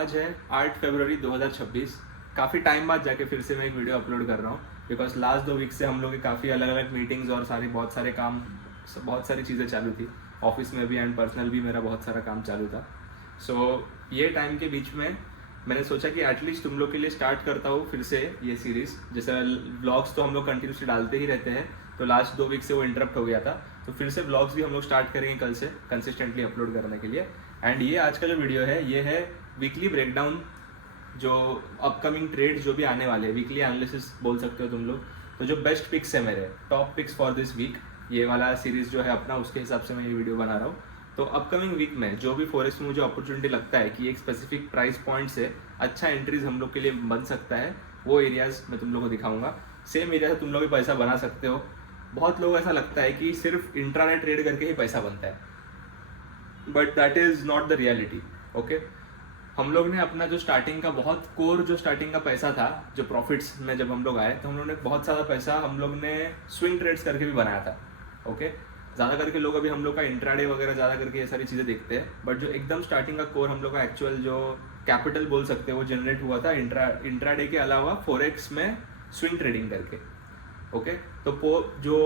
आज है 8 फरवरी 2026। काफ़ी टाइम बाद जाके फिर से मैं एक वीडियो अपलोड कर रहा हूँ बिकॉज लास्ट 2 वीक से हम लोग की काफ़ी अलग अलग मीटिंग्स और बहुत सारे काम, बहुत सारी चीज़ें चालू थी ऑफिस में भी एंड पर्सनल भी। मेरा बहुत सारा काम चालू था। ये टाइम के बीच में मैंने सोचा कि एटलीस्ट तुम लोग के लिए स्टार्ट करता हूँ फिर से ये सीरीज़। जैसे व्लॉग्स तो हम लोग कंटिन्यूसली डालते ही रहते हैं, तो लास्ट 2 वीक से वो इंटरप्ट हो गया था, तो फिर से व्लॉग्स भी हम लोग स्टार्ट करेंगे कल से कंसिस्टेंटली अपलोड करने के लिए। एंड ये आज का जो वीडियो है ये है वीकली ब्रेकडाउन, जो अपकमिंग ट्रेड्स जो भी आने वाले हैं, वीकली एनालिसिस बोल सकते हो तुम लोग। तो जो बेस्ट पिक्स है मेरे top picks for this week, ये वाला सीरीज़ जो है अपना, उसके हिसाब से मैं ये वीडियो बना रहा हूँ। तो अपकमिंग वीक में जो भी फॉरेक्स में मुझे अपॉर्चुनिटी लगता है कि एक स्पेसिफिक प्राइस पॉइंट से अच्छा एंट्रीज हम लोग के लिए बन सकता है, वो एरियाज मैं तुम लोग को दिखाऊंगा। सेम एरिया से तुम लोग भी पैसा बना सकते हो। बहुत लोग ऐसा लगता है कि सिर्फ इंट्रानेट ट्रेड करके ही पैसा बनता है, but that is not the reality. Okay, हम लोग ने अपना जो स्टार्टिंग का बहुत कोर, जो स्टार्टिंग का पैसा था, जो प्रॉफिट्स में जब हम लोग आए तो हम लोग ने बहुत सारा पैसा हम लोग ने स्विंग ट्रेड्स करके भी बनाया था। ओके, ज़्यादा करके लोग अभी हम लोग का इंट्राडे वगैरह ज़्यादा करके ये सारी चीज़ें देखते हैं, बट जो एकदम स्टार्टिंग का कोर हम लोग का एक्चुअल जो कैपिटल बोल सकते हैं वो जनरेट हुआ था इंट्राडे के अलावा फॉरेक्स में स्विंग ट्रेडिंग करके। ओके, तो जो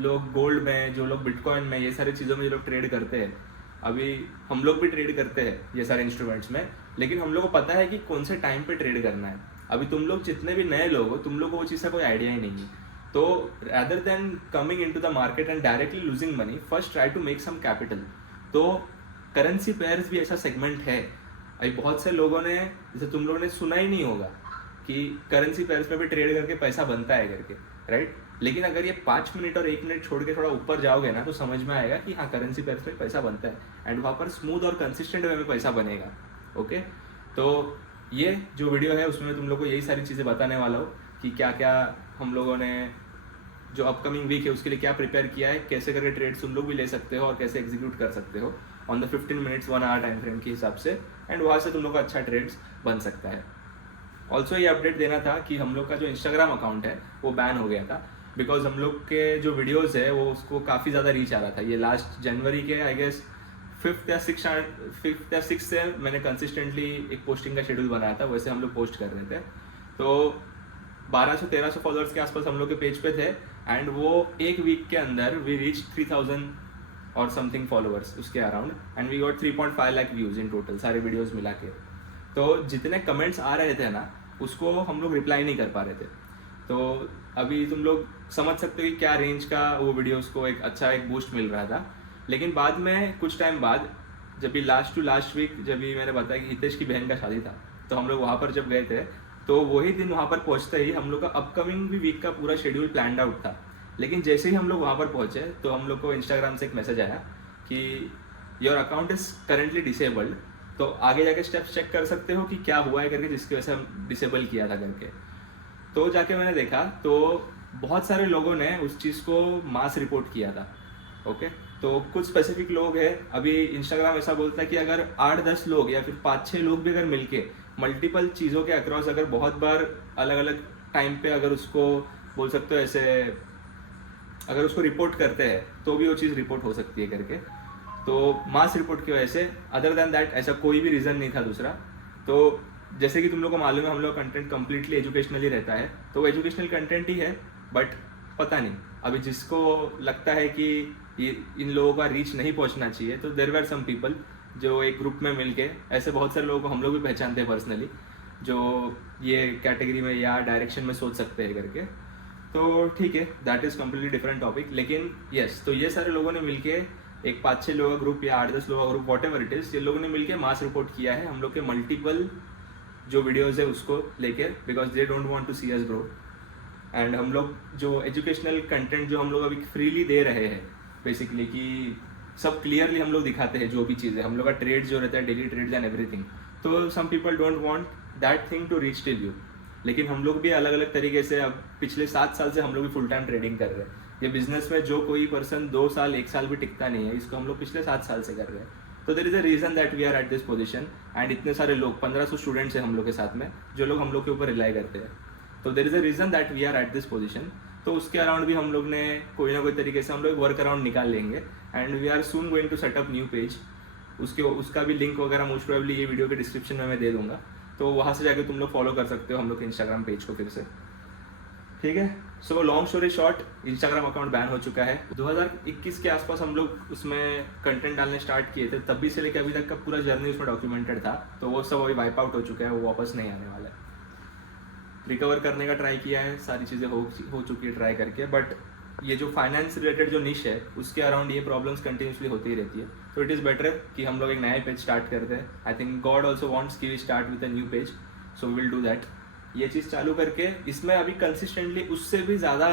लोग गोल्ड में, जो लोग बिटकॉइन में, ये सारी चीज़ों में जो लोग ट्रेड करते हैं, अभी हम लोग भी ट्रेड करते हैं ये सारे इंस्ट्रूमेंट्स में, लेकिन हम लोग को पता है कि कौन से टाइम पे ट्रेड करना है। अभी तुम लोग जितने भी नए लोग हो, तुम लोग को वो चीज़ का कोई आइडिया ही नहीं है। तो rather than coming into the market and directly losing money, first try to make some capital। तो करेंसी पेयर्स भी ऐसा सेगमेंट है। अभी बहुत से लोगों ने, जैसे तुम लोगों ने सुना ही नहीं होगा कि करेंसी पेयर्स में भी ट्रेड करके पैसा बनता है करके, राइट? लेकिन अगर ये 5 मिनट और 1 मिनट छोड़ के थोड़ा ऊपर जाओगे ना, तो समझ में आएगा कि हाँ, करेंसी पेयर्स में पैसा बनता है एंड वहाँ पर स्मूथ और कंसिस्टेंट वे में पैसा बनेगा। ओके, तो ये जो वीडियो है उसमें तुम लोग को यही सारी चीज़ें बताने वाला हूँ कि क्या क्या हम लोगों ने जो अपकमिंग वीक है उसके लिए क्या प्रिपेयर किया है, कैसे करके ट्रेड्स तुम लोग भी ले सकते हो और कैसे एग्जीक्यूट कर सकते हो on the 15 minutes 1 hour time frame के हिसाब से, एंड वहाँ से तुम लोग का अच्छा ट्रेड्स बन सकता है। ऑल्सो ये अपडेट देना था कि हम लोग का जो इंस्टाग्राम अकाउंट है वो बैन हो गया था बिकॉज हम लोग के जो वीडियोज़ है वो उसको काफ़ी ज़्यादा रीच आ रहा था। ये लास्ट जनवरी के आई गेस 5th या 6th से मैंने कंसिस्टेंटली एक पोस्टिंग का शेड्यूल बनाया था, वैसे हम लोग पोस्ट कर रहे थे। तो 1200-1300 फॉलोअर्स के आसपास हम लोग के पेज पे थे एंड वो एक वीक के अंदर वी रीच 3000 और समथिंग फॉलोअर्स उसके around, and we got 3.5 lakh views in total सारे वीडियोस मिला के। तो जितने कमेंट्स आ रहे थे ना, उसको हम लोग रिप्लाई नहीं कर पा रहे थे। तो अभी तुम लोग समझ सकते हो कि क्या रेंज का वो वीडियोस को एक अच्छा एक बूस्ट मिल रहा था। लेकिन बाद में कुछ टाइम बाद, जब भी लास्ट वीक जब भी मैंने बताया कि हितेश की बहन का शादी था, तो हम लोग वहाँ पर जब गए थे, तो वही दिन वहाँ पर पहुँचते ही हम लोग का अपकमिंग भी वीक का पूरा शेड्यूल प्लान्ड आउट था। लेकिन जैसे ही हम लोग वहाँ पर पहुँचे तो हम लोग को इंस्टाग्राम से एक मैसेज आया कि your account is currently disabled, तो आगे जाके स्टेप्स चेक कर सकते हो कि क्या हुआ है करके, जिसकी वजह से हम डिसेबल किया था करके। तो जाके मैंने देखा तो बहुत सारे लोगों ने उस चीज़ को मास रिपोर्ट किया था। ओके, तो कुछ स्पेसिफिक लोग हैं, अभी इंस्टाग्राम ऐसा बोलता है कि अगर 8-10 लोग या फिर 5-6 लोग भी अगर मिलके मल्टीपल चीज़ों के अक्रॉस अगर बहुत बार अलग अलग टाइम पे अगर उसको बोल सकते हो ऐसे, अगर उसको रिपोर्ट करते हैं तो भी वो चीज़ रिपोर्ट हो सकती है करके। तो मास रिपोर्ट की वजह से, अदर देन दैट ऐसा कोई भी रीज़न नहीं था दूसरा। तो जैसे कि तुम लोग को मालूम है हम लोग कंटेंट कम्प्लीटली एजुकेशनली रहता है, तो वो एजुकेशनल कंटेंट ही है, बट पता नहीं अभी जिसको लगता है कि ये इन लोगों का रीच नहीं पहुंचना चाहिए, तो देयर वर सम पीपल जो एक ग्रुप में मिलके, ऐसे बहुत सारे लोगों को हम लोग भी पहचानते हैं पर्सनली, जो ये कैटेगरी में या डायरेक्शन में सोच सकते हैं करके। तो ठीक है, that is completely different topic. लेकिन यस, तो ये सारे लोगों ने मिलके एक 5-6 लोगों का ग्रुप या 8-10 लोगों का group, what ever it is, ये लोगों ने मिलके मास रिपोर्ट किया है हम लोग के मल्टीपल जो वीडियोज़ है उसको लेके, because they don't want to see us grow. And हम लोग जो एजुकेशनल कंटेंट जो हम लोग अभी फ्रीली दे रहे हैं बेसिकली, कि सब क्लियरली हम लोग दिखाते हैं जो भी चीज़ें हम लोग का ट्रेड जो रहता है, डेली ट्रेड्स एंड एवरीथिंग। तो some people don't want that thing to reach till you. लेकिन हम लोग भी अलग अलग तरीके से, अब पिछले 7 साल से हम लोग भी फुल टाइम ट्रेडिंग कर रहे हैं। ये बिजनेस में जो कोई पर्सन 2 साल 1 साल भी टिकता नहीं है, इसको हम लोग पिछले 7 साल से कर रहे हैं। तो there is a reason that we are at this position, and इतने सारे लोग, 1500 स्टूडेंट्स हैं हम लोग के साथ में, जो लोग हम लोग के ऊपर रिलाई करते हैं। तो there is a reason that we are at this position. तो उसके अराउंड भी हम लोग ने कोई ना कोई तरीके से हम लोग वर्क अराउंड निकाल लेंगे, and we are soon going to set up new page उसका भी लिंक वगैरह मोस्ट प्रोबेबली ये वीडियो के डिस्क्रिप्शन में मैं दे दूंगा, तो वहाँ से जाके तुम लोग फॉलो कर सकते हो हम लोग के इंस्टाग्राम पेज को फिर से, ठीक है। So long story short, Instagram account ban हो चुका है। 2021 के आसपास हम लोग उसमें कंटेंट डालने स्टार्ट किए थे, तब भी से लेकर अभी तक का पूरा जर्नी उसमें डॉक्यूमेंटेड था, तो वो सब अभी वाइप आउट हो चुका है, वो वापस नहीं आने वाला है। रिकवर करने का ट्राई किया है, सारी चीज़ें हो चुकी है ट्राई करके, बट ये जो फाइनेंस रिलेटेड जो निश है उसके अराउंड ये प्रॉब्लम्स कंटिन्यूसली होती ही रहती है, तो इट इज़ बेटर कि हम लोग एक नया पेज स्टार्ट करते हैं। I think God also wants कि we start with a new page, so will do that. ये चीज़ चालू करके इसमें अभी कंसिस्टेंटली उससे भी ज़्यादा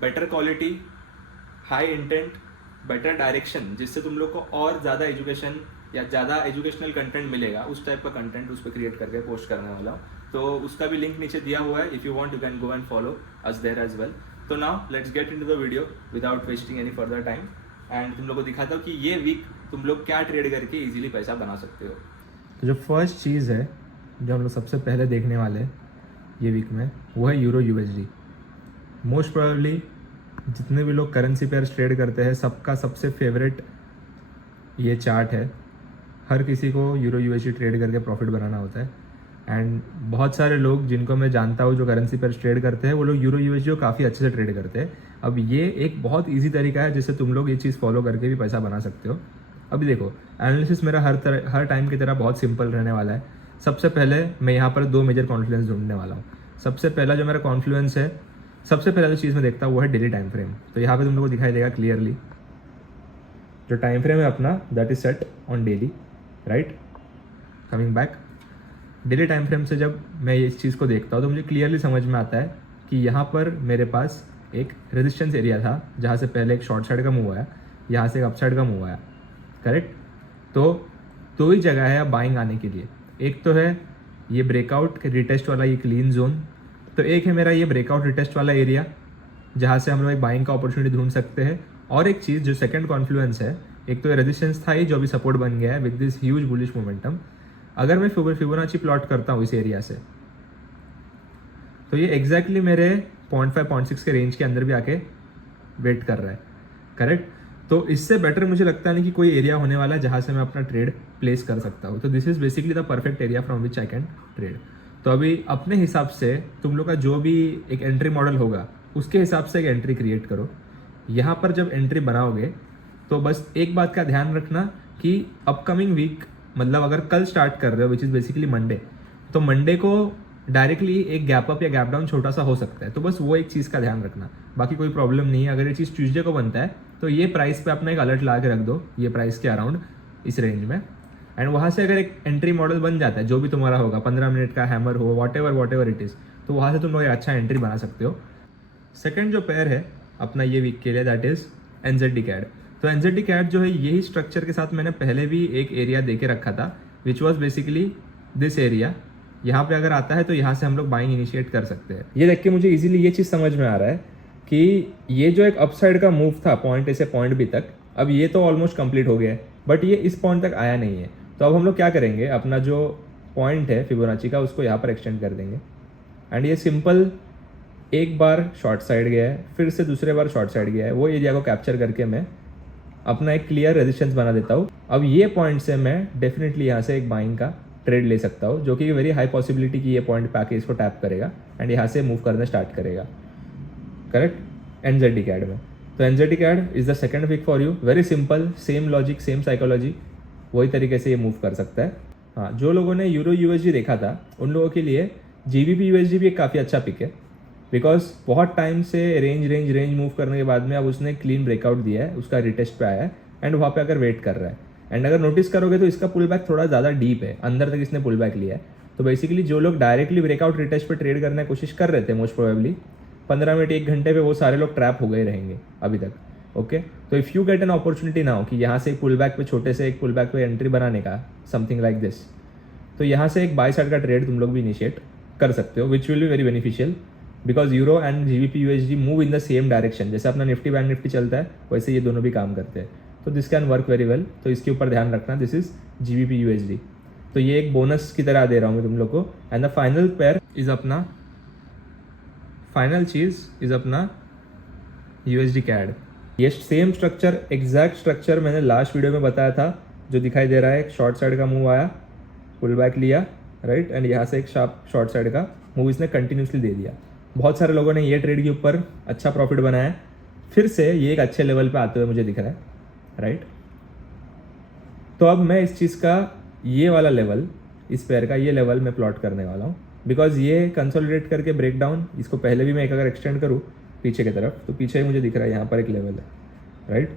better quality, high intent, better direction, जिससे तुम लोग को और ज़्यादा एजुकेशन या ज़्यादा एजुकेशनल कंटेंट मिलेगा, उस टाइप का कंटेंट उस पर क्रिएट करके पोस्ट करने वाला हूँ। तो उसका भी लिंक नीचे दिया हुआ है, if you want you can go and follow us there as well. तो now let's get into the video without wasting any further time, and तुम लोग को दिखाता हूँ कि ये वीक तुम लोग क्या ट्रेड करके इजीली पैसा बना सकते हो। तो जो फर्स्ट चीज़ है जो हम लोग सबसे पहले देखने वाले हैं ये वीक में, वो है यूरो यूएसडी। मोस्ट प्रोबेबली जितने भी लोग करेंसी पेयर्स ट्रेड करते हैं सबका सबसे फेवरेट ये चार्ट है। हर किसी को यूरो यूएसडी ट्रेड करके प्रॉफिट बनाना होता है, एंड बहुत सारे लोग जिनको मैं जानता हूँ जो करेंसी पेयर्स ट्रेड करते हैं वो लोग यूरो यूएसडी को काफ़ी अच्छे से ट्रेड करते हैं। अब ये एक बहुत ईजी तरीका है जिससे तुम लोग ये चीज़ फॉलो करके भी पैसा बना सकते हो। अभी देखो, एनालिसिस मेरा हर टाइम की तरह बहुत सिंपल रहने वाला है। सबसे पहले मैं यहाँ पर 2 मेजर कॉन्फ्लुएंस ढूंढने वाला हूँ। सबसे पहला जो मेरा कॉन्फ्लुएंस है, सबसे पहला जो चीज़ मैं देखता हूँ वो है डेली टाइम फ्रेम। तो यहाँ पे तुम लोग को दिखाई देगा क्लियरली जो टाइम फ्रेम है अपना, that is set on daily, right. Coming back, daily time frame से जब मैं इस चीज़ को देखता हूँ तो मुझे क्लियरली समझ में आता है कि यहाँ पर मेरे पास एक रेजिस्टेंस एरिया था जहाँ से पहले एक शॉर्ट साइड का मूव आया, यहाँ से एक अप साइड का मूव आया, करेक्ट। तो दो ही जगह है बाइंग आने के लिए, एक तो है ये ब्रेकआउट रिटेस्ट वाला ये क्लीन जोन, तो एक है मेरा ये ब्रेकआउट रिटेस्ट वाला एरिया जहाँ से हम लोग एक बाइंग का अपॉर्चुनिटी ढूंढ सकते हैं। और एक चीज़ जो सेकंड कॉन्फ्लुएंस है, एक तो ये रेजिस्टेंस था ही जो अभी सपोर्ट बन गया है with this huge bullish momentum. अगर मैं फिबोनाची प्लॉट करता हूँ इस एरिया से, तो ये एग्जैक्टली मेरे 0.5 0.6 के रेंज के अंदर भी आके वेट कर रहा है, करेक्ट। तो इससे बेटर मुझे लगता नहीं कि कोई एरिया होने वाला है जहाँ से मैं अपना ट्रेड प्लेस कर सकता हूँ। तो this is basically the perfect area from which I can trade. तो अभी अपने हिसाब से तुम लोग का जो भी एक एंट्री मॉडल होगा उसके हिसाब से एक एंट्री क्रिएट करो। यहाँ पर जब एंट्री बनाओगे तो बस एक बात का ध्यान रखना कि अपकमिंग वीक, मतलब अगर कल स्टार्ट कर रहे हो विच इज़ बेसिकली मंडे, तो मंडे को डायरेक्टली एक गैप अप या गैप डाउन छोटा सा हो सकता है। तो बस वो एक चीज़ का ध्यान रखना, बाकी कोई प्रॉब्लम नहीं है। अगर ये चीज़ ट्यूसडे को बनता है तो ये प्राइस पे अपना एक अलर्ट ला के रख दो, ये प्राइस के अराउंड इस रेंज में, एंड वहाँ से अगर एक एंट्री मॉडल बन जाता है जो भी तुम्हारा होगा, 15 मिनट का हैमर हो, वॉट एवर इट इज़, तो वहाँ से तुम लोग एक अच्छा एंट्री बना सकते हो। सेकेंड जो पेयर है अपना ये वीक के लिए, दैट इज़ NZD CAD। तो NZD CAD जो है यही स्ट्रक्चर के साथ मैंने पहले भी एक एरिया दे के रखा था which was basically this area. यहाँ पे अगर आता है तो यहाँ से हम लोग बाइंग इनिशिएट कर सकते हैं। ये देख के मुझे इजीली ये चीज़ समझ में आ रहा है कि ये जो एक अपसाइड का मूव था पॉइंट ए से पॉइंट बी तक, अब ये तो ऑलमोस्ट कंप्लीट हो गया है, बट ये इस पॉइंट तक आया नहीं है। तो अब हम लोग क्या करेंगे, अपना जो पॉइंट है फिबोनाची का उसको यहाँ पर एक्सटेंड कर देंगे, एंड ये सिंपल एक बार शॉर्ट साइड गया है, फिर से दूसरे बार शॉर्ट साइड गया है, वो एरिया को कैप्चर करके मैं अपना एक क्लियर रेजिस्टेंस बना देता हूँ। अब ये पॉइंट से मैं डेफिनेटली यहाँ से एक बाइंग का ट्रेड ले सकता हूँ, जो कि वेरी हाई पॉसिबिलिटी कि ये पॉइंट पे आके इसको टैप करेगा एंड यहाँ से मूव करना स्टार्ट करेगा, करेक्ट, NZD CAD में। तो NZD CAD is the second week for you, very simple, same logic same psychology, वही तरीके से ये मूव कर सकता है। हाँ, जो लोगों ने यूरो USD देखा था उन लोगों के लिए GBP USD भी एक काफ़ी अच्छा पिक है, बिकॉज बहुत टाइम से रेंज मूव करने के बाद में अब उसने क्लीन ब्रेकआउट दिया है, उसका रिटेस्ट पे आया है एंड वहाँ पे अगर वेट कर रहा है, एंड अगर नोटिस करोगे तो इसका पुल बैक थोड़ा ज़्यादा डीप है, अंदर तक इसने पुल बैक लिया है। तो बेसिकली जो लोग डायरेक्टली ब्रेकआउट रिटेस्ट पे ट्रेड करने की कोशिश कर रहे थे, मोस्ट प्रोबेबली 15 मिनट 1 घंटे पे वो सारे लोग ट्रैप हो गए रहेंगे अभी तक, ओके। तो if you get an opportunity now कि यहाँ से एक पुल बैक पे, छोटे से एक पुल बैक पे एंट्री बनाने का, समथिंग लाइक दिस, तो यहाँ से एक बाय साइड का ट्रेड तुम लोग भी इनिशिएट कर सकते हो, which will be very beneficial, because euro and GBP USD move in the same direction. जैसे अपना निफ्टी बैंक निफ्टी चलता है वैसे ये दोनों भी काम करते हैं, तो this can work very well. तो इसके ऊपर ध्यान रखना, दिस इज GBP USD। तो ये एक बोनस की तरह दे रहा हूँ मैं तुम लोग को। And the final pair is अपना, फाइनल चीज़ इज अपना USD CAD। ये सेम स्ट्रक्चर, एग्जैक्ट स्ट्रक्चर मैंने लास्ट वीडियो में बताया था जो दिखाई दे रहा है, एक शॉर्ट साइड का मूव आया, पुल बैक लिया, राइट, एंड यहाँ से एक शार्प शॉर्ट साइड का मूव इसने कंटिन्यूसली दे दिया। बहुत सारे लोगों ने ये ट्रेड के ऊपर अच्छा प्रॉफिट बनाया है। फिर से ये एक अच्छे लेवल पे आते हुए मुझे दिख रहा है, राइट। तो अब मैं इस चीज़ का ये वाला लेवल, इस पेयर का ये लेवल मैं प्लॉट करने वाला हूँ, बिकॉज ये कंसोलिडेट करके ब्रेक डाउन, इसको पहले भी मैं एक अगर एक्सटेंड करूँ पीछे की तरफ, तो पीछे मुझे दिख रहा है यहाँ पर एक लेवल है, राइट।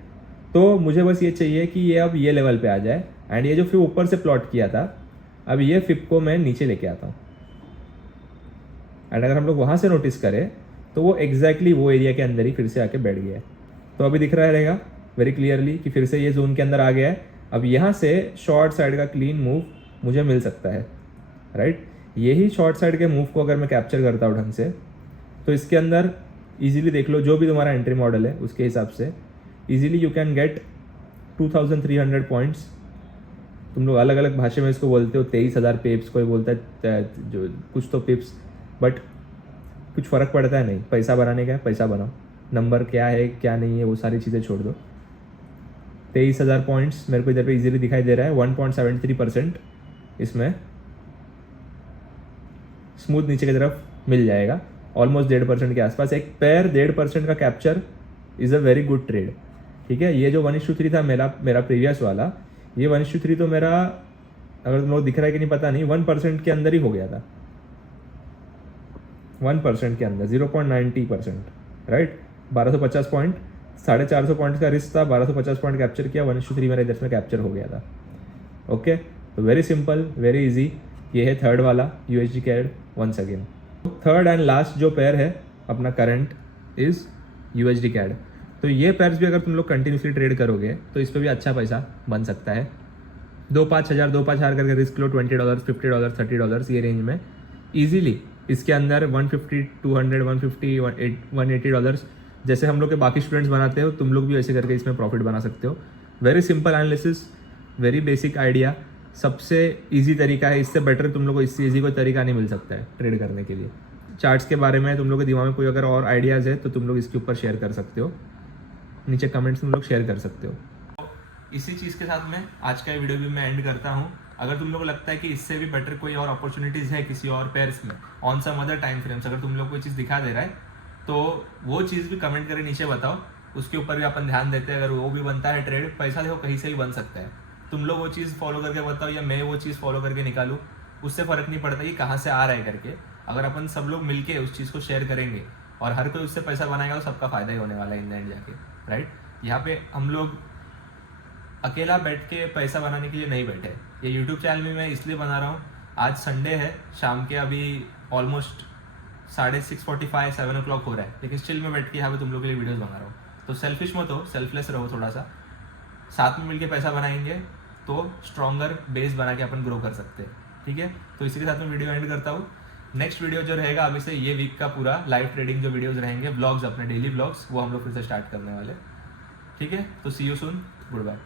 तो मुझे बस ये चाहिए कि ये अब ये लेवल पे आ जाए, एंड ये जो फिर ऊपर से प्लॉट किया था, अब ये फिप को मैं नीचे लेके आता हूँ, एंड अगर हम लोग वहाँ से नोटिस करें तो वो एग्जैक्टली वो एरिया के अंदर ही फिर से आके बैठ गया है। तो अभी दिख रहा रहेगा वेरी क्लियरली कि फिर से ये जोन के अंदर आ गया है। अब यहाँ से शॉर्ट साइड का क्लीन मूव मुझे मिल सकता है, राइट। यही शॉर्ट साइड के मूव को अगर मैं कैप्चर करता हूँ ढंग से, तो इसके अंदर इजीली देख लो, जो भी तुम्हारा एंट्री मॉडल है उसके हिसाब से easily you can get 2300 points. तुम लोग अलग अलग भाषा में इसको बोलते हो, 23,000 पिप्स, कोई बोलता है जो कुछ तो पिप्स, बट कुछ फ़र्क पड़ता है नहीं। पैसा बनाने का है, पैसा बनाओ, नंबर क्या है क्या नहीं है वो सारी चीज़ें छोड़ दो। 23,000 पॉइंट्स मेरे को इधर पे इजीली दिखाई दे रहा है। 1.73% इसमें स्मूथ नीचे की तरफ मिल जाएगा, ऑलमोस्ट 1.5% के आसपास। एक पेयर 1.5% का capture is a very good trade, ठीक है। ये जो 1:3 था मेरा प्रीवियस वाला, ये 1:3 तो मेरा, अगर तुम लोग दिख रहा है कि नहीं पता नहीं, 1% के अंदर ही हो गया था, 1% के अंदर, 0.90%, राइट। 1250 पॉइंट, 450 पॉइंट का रिस्क था, 1250 पॉइंट कैप्चर किया, 1:3 मेरा इधर में कैप्चर हो गया था। ओके, तो वेरी सिंपल, वेरी इजी। ये है थर्ड वाला USD CAD once again. Third and last जो पेयर है अपना करंट इज USD CAD। तो ये पेयर्स भी अगर तुम लोग कंटिन्यूसली ट्रेड करोगे तो इस पर भी अच्छा पैसा बन सकता है। 2-5 हज़ार करके रिस्क लो, $20, $50, $30 ये रेंज में ईजिली। इसके अंदर 150, 200, 150, $180 जैसे हम लोग के बाकी स्टूडेंट्स बनाते हो, तुम लोग भी ऐसे करके इसमें प्रॉफिट बना सकते हो। Very simple analysis, very basic idea, सबसे इजी तरीका है। इससे बेटर तुम लोग को, इससे इजी कोई तरीका नहीं मिल सकता है ट्रेड करने के लिए। चार्ट्स के बारे में तुम लोग के दिमाग में कोई अगर और आइडियाज़ है तो तुम लोग इसके ऊपर शेयर कर सकते हो, नीचे कमेंट्स तुम लोग शेयर कर सकते हो। इसी चीज़ के साथ मैं आज का वीडियो भी मैं एंड करता हूँ। अगर तुम लोग को लगता है कि इससे भी बेटर कोई और अपॉर्चुनिटीज़ है किसी और पेयर्स में on some other time frames, अगर तुम लोग कोई चीज़ दिखा दे रहा है तो वो चीज़ भी कमेंट करके नीचे बताओ, उसके ऊपर भी अपन ध्यान देते हैं। अगर वो भी बनता है ट्रेड, पैसा देखो कहीं से भी बन सकता है। तुम लोग वो चीज़ फॉलो करके बताओ या मैं वो चीज़ फॉलो करके निकालूँ, उससे फ़र्क नहीं पड़ता कि कहाँ से आ रहा है करके। अगर अपन सब लोग मिलके उस चीज़ को शेयर करेंगे और हर कोई उससे पैसा बनाएगा तो सबका फ़ायदा ही होने वाला है इन द एंड जाके, राइट। यहाँ पे हम लोग अकेला बैठ के पैसा बनाने के लिए नहीं बैठे। ये यूट्यूब चैनल भी मैं इसलिए बना रहा हूँ, आज संडे है, शाम के अभी ऑलमोस्ट 6:45, 7 o'clock हो रहा है, लेकिन स्टिल मैं बैठ के यहाँ पे तुम लोग के लिए वीडियोस बना रहा हूँ। तो सेल्फिश मत हो, सेल्फलेस रहो थोड़ा सा, साथ में मिलके पैसा बनाएंगे तो स्ट्रॉन्गर बेस बना के अपन ग्रो कर सकते हैं, ठीक है। तो इसी के साथ मैं वीडियो एंड करता हूँ। नेक्स्ट वीडियो जो रहेगा अभी से ये वीक का पूरा लाइव ट्रेडिंग जो वीडियोस रहेंगे, व्लॉग्स, अपने डेली व्लॉग्स, वो हम लोग फिर से स्टार्ट करने वाले, ठीक है। तो सी यू सून, गुड बाय।